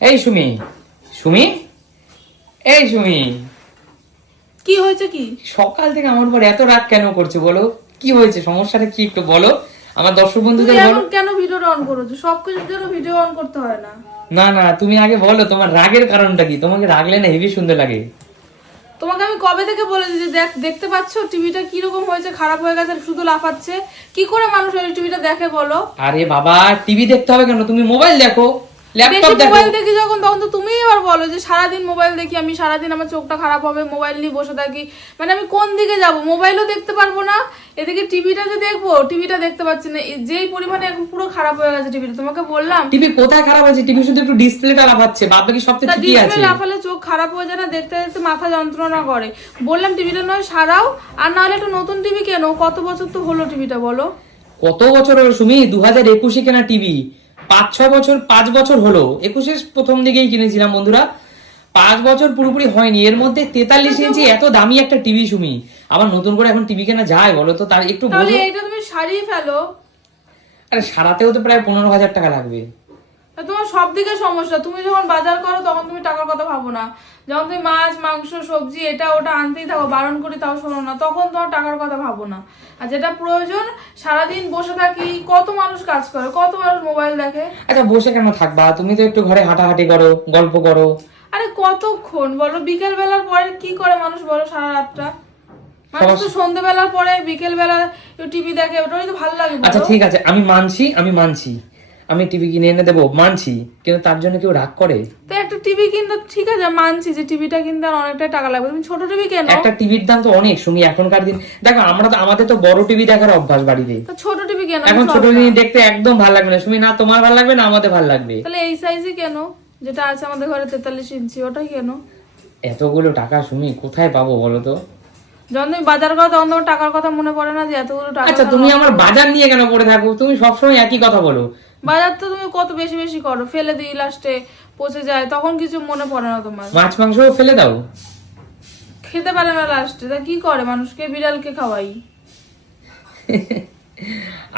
এই সুমি সুমি? এই সুমি। কি হয়েছে কি? সকাল থেকে আমার উপর এত রাগ কেন করছে বলো? কি হয়েছে? সমস্যাটা কি একটু বলো? আমার দর্শক বন্ধুদের বলো। কেন ভিডিও অন করেছ? সবকিছুর জন্য ভিডিও অন করতে হয় না। না না তুমি আগে বলো তোমার রাগের কারণটা কি? তোমাকে রাগলে না হেভি সুন্দর লাগে। তোমাকে আমি কবে থেকে বলেছি যে দেখ দেখতে পাচ্ছ? টিভিটা কীরকম হয়েছে? খারাপ হয়ে গেছে শুধু লাফাচ্ছে। কি করে মানুষ ওই টিভিটা দেখে বলো? আরে বাবা টিভি দেখতে হবে কেন? তুমি মোবাইল দেখো। ল্যাপটপ দেখো। মোবাইল দেখি যখন তখন তো তুমিই এবার বলো যে সারাদিন মোবাইল দেখি আমি সারাদিন আমার চোখটা খারাপ হবে মোবাইল নিয়ে বসে থাকি। মানে আমি কোন দিকে যাব? মোবাইলও দেখতে পারব না এদিকে টিভিটা যে দেখব টিভিটা দেখতে পাচ্ছি না। যেই পরিমাণে এখন পুরো খারাপ হয়ে গেছে টিভিটা তোমাকে বললাম। টিভি কোথায় খারাপ আছে টিভি শুধু একটু ডিসপ্লেটা লাফাচ্ছে বাদ বাকি সব তো ঠিকই আছে। ডিসপ্লে লাফালে চোখ খারাপ হয়ে যায় না দেখতে দেখতে মাথা যন্ত্রণা করে। বললাম টিভিটা নয় সারাও। আর নাহলে একটা নতুন টিভি কেন? কত বছর তো হলো টিভিটা বলো। কত বছর হলো সুমি? দু হাজার একুশে কেনা টিভি পাঁচ ছয় বছর পাঁচ বছর হলো। একুশের প্রথম দিকেই কিনেছিলাম বন্ধুরা। পাঁচ বছর পুরোপুরি হয়নি। এর মধ্যে তেতাল্লিশ ইঞ্চি এত দামি একটা টিভি সুমি। আবার নতুন করে এখন টিভি কেনা যায় বলো তো? তার একটু তাহলে এটা তুমি সারিয়ে ফেলো। আরে সারাতেও তো প্রায় পনেরো হাজার টাকা লাগবে। সব দিকে সমস্যা। তুমি যখন বাজার করো তখন তুমি টাকার কথা ভাবো না। যখন তুমি মাছ মাংস সবজি এটা ওটা আনতেই থাকো বারণ করি তাও শোনো না। তখন তোমার টাকার কথা ভাবো না। আর যেটা প্রয়োজন সারাদিন বসে থাকি কত মানুষ কাজ করে কত মানুষ মোবাইল দেখে। আচ্ছা বসে কেন থাকবা? তুমি তো একটু ঘরে হাঁটাহাঁটি করো গল্প করো। আরে কতক্ষণ? বলো বিকেল বেলার পরে কি করে মানুষ বলো সারা রাতটা? মানুষ তো সন্ধ্যেবেলার পরে বিকেল বেলা টিভি দেখে ওটাই তো ভালো লাগে আচ্ছা ঠিক আছে আমি মানছি আমি মানছি। আমি টিভি কিনে এনে দেবো মানছি কিন্তু তার জন্য কেউ রাগ করে? তো একটা টিভি কিনতে ঠিক আছে মানছি যে টিভিটা কিনতে আর অনেকটাই টাকা লাগবে। তুমি ছোট টিভি কেন? একটা টিভির দাম তো অনেক সঙ্গে এখনকার দিন দেখো আমরা তো আমাদের তো বড় টিভি দেখার অভ্যাস বাড়িতে। ছোট টিভি কেন? এখন ছোট। জিনিস দেখতে একদম ভালো লাগবে না। তুমি না তোমার ভালো লাগবে না আমাদের ভালো লাগবে? তাহলে এই সাইজই কেন? যেটা আছে আমাদের ঘরে তেতাল্লিশ ইঞ্চি ওটাই কেন? এতগুলো টাকা শুনি কোথায় পাবো বলো তো? যখন তুমি বাজার করো তখন তোমার টাকার কথা মনে পড়ে না যে এতগুলো টাকা আচ্ছা তুমি আমার বাজার নিয়ে কেন পড়ে থাকো? তুমি সবসময় একই কথা বলো। বাজার তো তুমি কত বেশি বেশি করো? ফেলে দিই লাস্টে পচে যায় তখন কিছু মনে পড়ে না তোমার। মাছ মাংস ফেলে দাও। খেতে পারে না লাস্টে তা কি করে? মানুষকে বিড়ালকে খাওয়াই।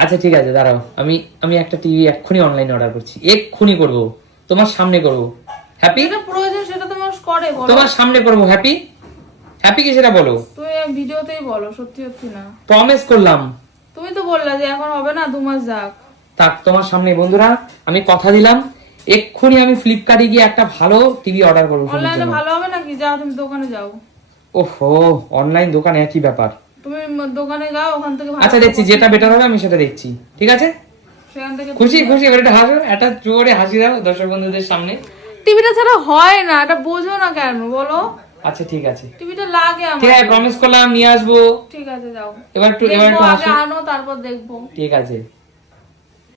আচ্ছা ঠিক আছে দাঁড়াও। আমি আমি একটা টিভি এক্ষুনি অনলাইনে অর্ডার করছি। এক্ষুনি করব। তোমার সামনে করব। হ্যাপি যেটা প্রয়োজন সেটা তোমার করে বলো। তোমার সামনে করব হ্যাপি হ্যাপি কি সেটা বলো? তুমি ভিডিওতেই বলো সত্যি সত্যি না। প্রমিস করলাম। তুমি তো বললা যে এখন হবে না দু মাস যাক। তাক তোমার সামনে বন্ধুরা আমি কথা দিলাম। এক্ষুনি আমি ফ্লিপকার্টে গিয়ে একটা ভালো টিভি অর্ডার করব অনলাইনে ভালো হবে নাকি? যাও তুমি দোকানে যাও। ওহো অনলাইন দোকানে একই ব্যাপার। তুমি দোকানে যাও ওখান থেকে আচ্ছা দেখছি যেটা বেটার হবে আমি সেটা দেখছি। ঠিক আছে? খুশি খুশি এবার একটা হাসো একটা জোরে হাসি দাও দর্শক বন্ধুদের সামনে। টিভিটা ছাড়া হয় না এটা বোঝো না কেন বলো? আচ্ছা ঠিক আছে। টিভিটা লাগে আমার ঠিক আছে প্রমিস করলাম নিয়ে আসব। ঠিক আছে যাও। এবার একটু এবার একটু হাসো। আনো তারপর দেখব। ঠিক আছে।